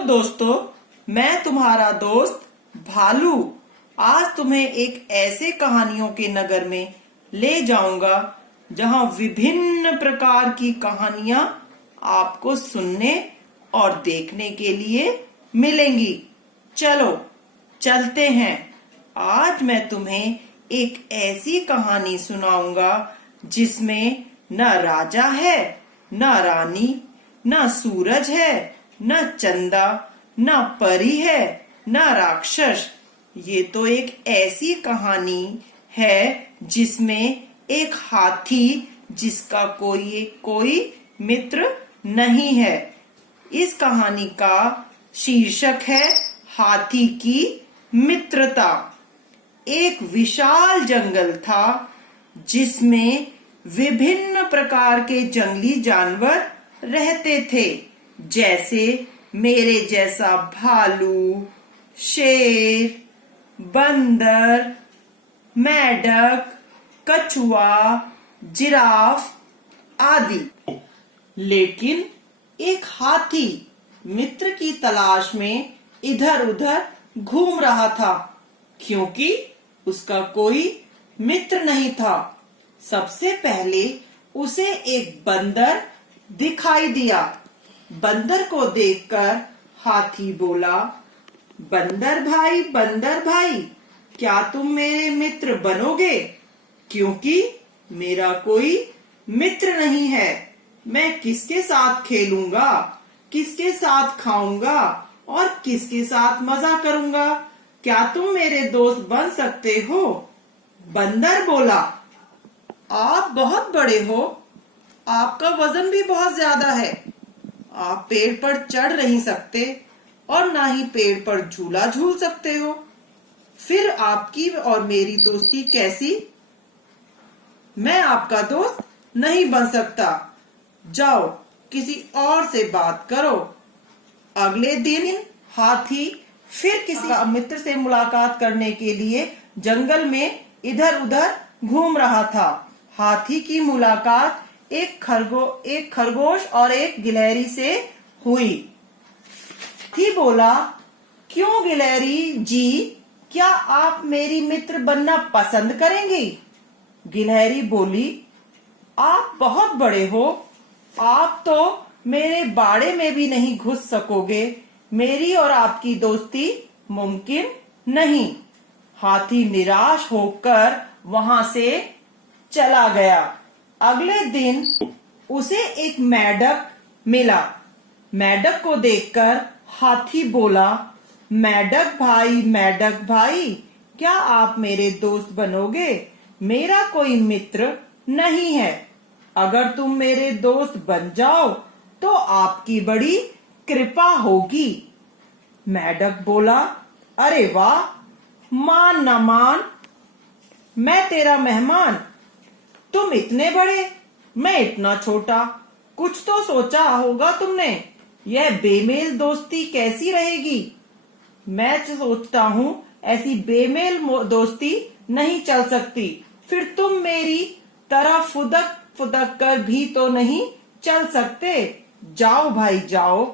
दोस्तों, मैं तुम्हारा दोस्त भालू आज तुम्हें एक ऐसे कहानियों के नगर में ले जाऊंगा जहां विभिन्न प्रकार की कहानियां आपको सुनने और देखने के लिए मिलेंगी। चलो चलते हैं। आज मैं तुम्हें एक ऐसी कहानी सुनाऊंगा जिसमें न राजा है, न रानी, न सूरज है, न चंदा, न परी है, न राक्षस। ये तो एक ऐसी कहानी है जिसमें एक हाथी जिसका कोई मित्र नहीं है। इस कहानी का शीर्षक है हाथी की मित्रता। एक विशाल जंगल था जिसमें विभिन्न प्रकार के जंगली जानवर रहते थे, जैसे मेरे जैसा भालू, शेर, बंदर, मेंढक, कछुआ, जिराफ आदि। लेकिन एक हाथी मित्र की तलाश में इधर उधर घूम रहा था, क्योंकि उसका कोई मित्र नहीं था। सबसे पहले उसे एक बंदर दिखाई दिया। बंदर को देखकर हाथी बोला, बंदर भाई, क्या तुम मेरे मित्र बनोगे? क्योंकि मेरा कोई मित्र नहीं है। मैं किसके साथ खेलूंगा, किसके साथ खाऊंगा और किसके साथ मजा करूंगा? क्या तुम मेरे दोस्त बन सकते हो? बंदर बोला, आप बहुत बड़े हो, आपका वजन भी बहुत ज्यादा है। आप पेड़ पर चढ़ नहीं सकते और ना ही पेड़ पर झूला झूल सकते हो। फिर आपकी और मेरी दोस्ती कैसी? मैं आपका दोस्त नहीं बन सकता। जाओ किसी और से बात करो। अगले दिन हाथी फिर किसी मित्र से मुलाकात करने के लिए जंगल में इधर उधर घूम रहा था। हाथी की मुलाकात एक खरगोश और एक गिलहरी से हुई। हाथी बोला, क्यों गिलहरी जी, क्या आप मेरी मित्र बनना पसंद करेंगी? गिलहरी बोली, आप बहुत बड़े हो, आप तो मेरे बाड़े में भी नहीं घुस सकोगे। मेरी और आपकी दोस्ती मुमकिन नहीं। हाथी निराश होकर वहां से चला गया। अगले दिन उसे एक मेंढक मिला। मेंढक को देखकर हाथी बोला, मेंढक भाई, क्या आप मेरे दोस्त बनोगे? मेरा कोई मित्र नहीं है। अगर तुम मेरे दोस्त बन जाओ तो आपकी बड़ी कृपा होगी। मेंढक बोला, अरे वाह, मान न मान, मैं तेरा मेहमान। तुम इतने बड़े, मैं इतना छोटा। कुछ तो सोचा होगा तुमने। यह बेमेल दोस्ती कैसी रहेगी? मैं सोचता हूँ ऐसी बेमेल दोस्ती नहीं चल सकती। फिर तुम मेरी तरह फुदक कर भी तो नहीं चल सकते। जाओ भाई जाओ,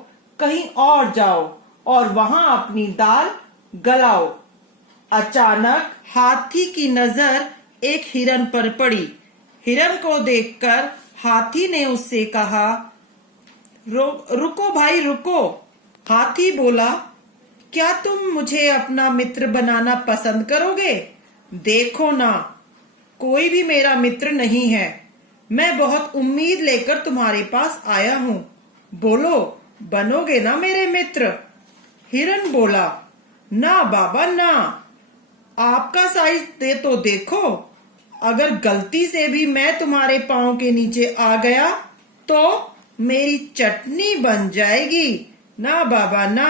कहीं और जाओ और वहां अपनी दाल गलाओ। अचानक हाथी की नजर एक हिरन पर पड़ी। हिरन को देखकर हाथी ने उससे कहा, रुको भाई रुको। हाथी बोला, क्या तुम मुझे अपना मित्र बनाना पसंद करोगे? देखो ना, कोई भी मेरा मित्र नहीं है। मैं बहुत उम्मीद लेकर तुम्हारे पास आया हूँ। बोलो, बनोगे ना मेरे मित्र? हिरन बोला, ना बाबा ना, आपका साइज दे तो देखो। अगर गलती से भी मैं तुम्हारे पाँव के नीचे आ गया तो मेरी चटनी बन जाएगी। ना बाबा ना,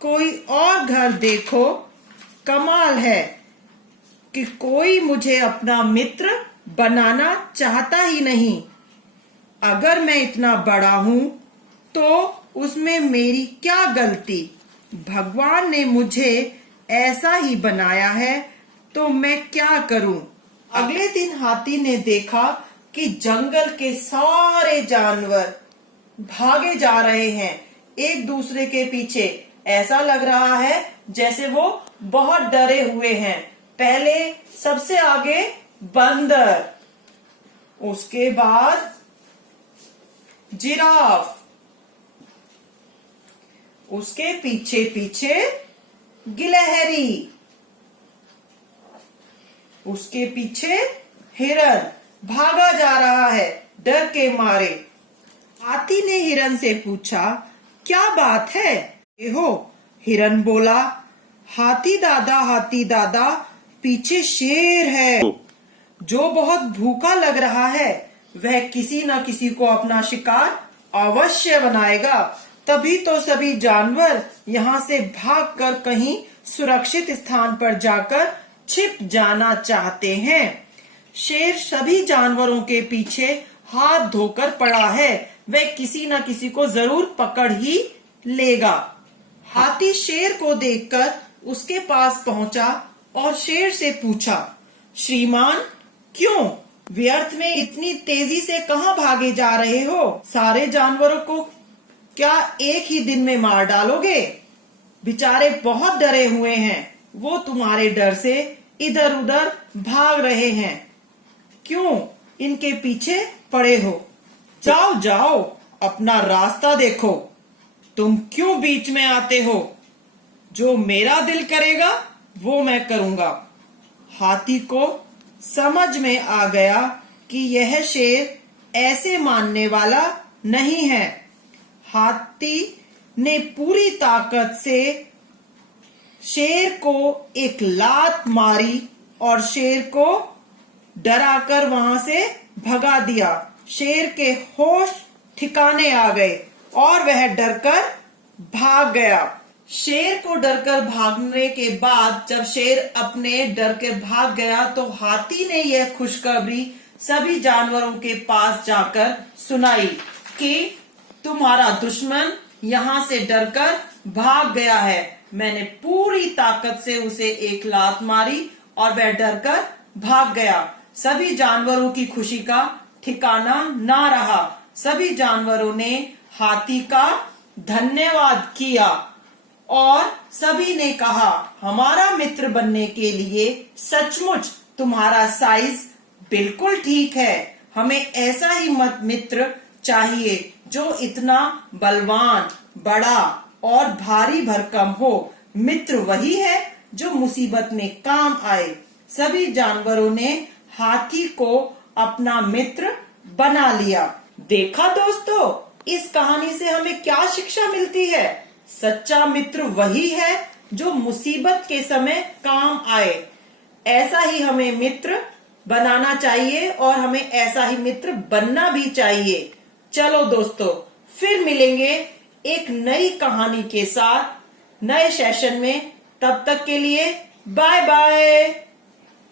कोई और घर देखो। कमाल है कि कोई मुझे अपना मित्र बनाना चाहता ही नहीं। अगर मैं इतना बड़ा हूँ तो उसमें मेरी क्या गलती? भगवान ने मुझे ऐसा ही बनाया है, तो मैं क्या करूं? अगले दिन हाथी ने देखा कि जंगल के सारे जानवर भागे जा रहे हैं एक दूसरे के पीछे। ऐसा लग रहा है जैसे वो बहुत डरे हुए हैं। पहले सबसे आगे बंदर, उसके बाद जिराफ, उसके पीछे पीछे गिलहरी, उसके पीछे हिरन भागा जा रहा है डर के मारे। हाथी ने हिरन से पूछा, क्या बात है? हो, हिरन बोला, हाथी दादा पीछे शेर है जो बहुत भूखा लग रहा है। वह किसी न किसी को अपना शिकार अवश्य बनाएगा। तभी तो सभी जानवर यहाँ से भागकर कहीं सुरक्षित स्थान पर जाकर छिप जाना चाहते हैं। शेर सभी जानवरों के पीछे हाथ धोकर पड़ा है। वह किसी न किसी को जरूर पकड़ ही लेगा। हाथी शेर को देखकर उसके पास पहुंचा और शेर से पूछा, श्रीमान, क्यों व्यर्थ में इतनी तेजी से कहाँ भागे जा रहे हो? सारे जानवरों को क्या एक ही दिन में मार डालोगे? बेचारे बहुत डरे हुए हैं। वो तुम्हारे डर से इधर उधर भाग रहे हैं। क्यों इनके पीछे पड़े हो? जाओ जाओ, अपना रास्ता देखो। तुम क्यों बीच में आते हो? जो मेरा दिल करेगा वो मैं करूंगा। हाथी को समझ में आ गया कि यह शेर ऐसे मानने वाला नहीं है। हाथी ने पूरी ताकत से शेर को एक लात मारी और शेर को डराकर वहां से भगा दिया। शेर के होश ठिकाने आ गए और वह डरकर भाग गया। शेर को डरकर भागने के बाद जब शेर अपने डर के भाग गया तो हाथी ने यह खुशखबरी सभी जानवरों के पास जाकर सुनाई कि तुम्हारा दुश्मन यहाँ से डरकर भाग गया है। मैंने पूरी ताकत से उसे एक लात मारी और वह डरकर भाग गया। सभी जानवरों की खुशी का ठिकाना ना रहा। सभी जानवरों ने हाथी का धन्यवाद किया और सभी ने कहा, हमारा मित्र बनने के लिए सचमुच तुम्हारा साइज बिल्कुल ठीक है। हमें ऐसा ही मित्र चाहिए जो इतना बलवान, बड़ा और भारी भरकम हो। मित्र वही है जो मुसीबत में काम आए। सभी जानवरों ने हाथी को अपना मित्र बना लिया। देखा दोस्तों, इस कहानी से हमें क्या शिक्षा मिलती है? सच्चा मित्र वही है जो मुसीबत के समय काम आए। ऐसा ही हमें मित्र बनाना चाहिए और हमें ऐसा ही मित्र बनना भी चाहिए। चलो दोस्तों, फिर मिलेंगे एक नई कहानी के साथ नए सेशन में। तब तक के लिए बाय बाय।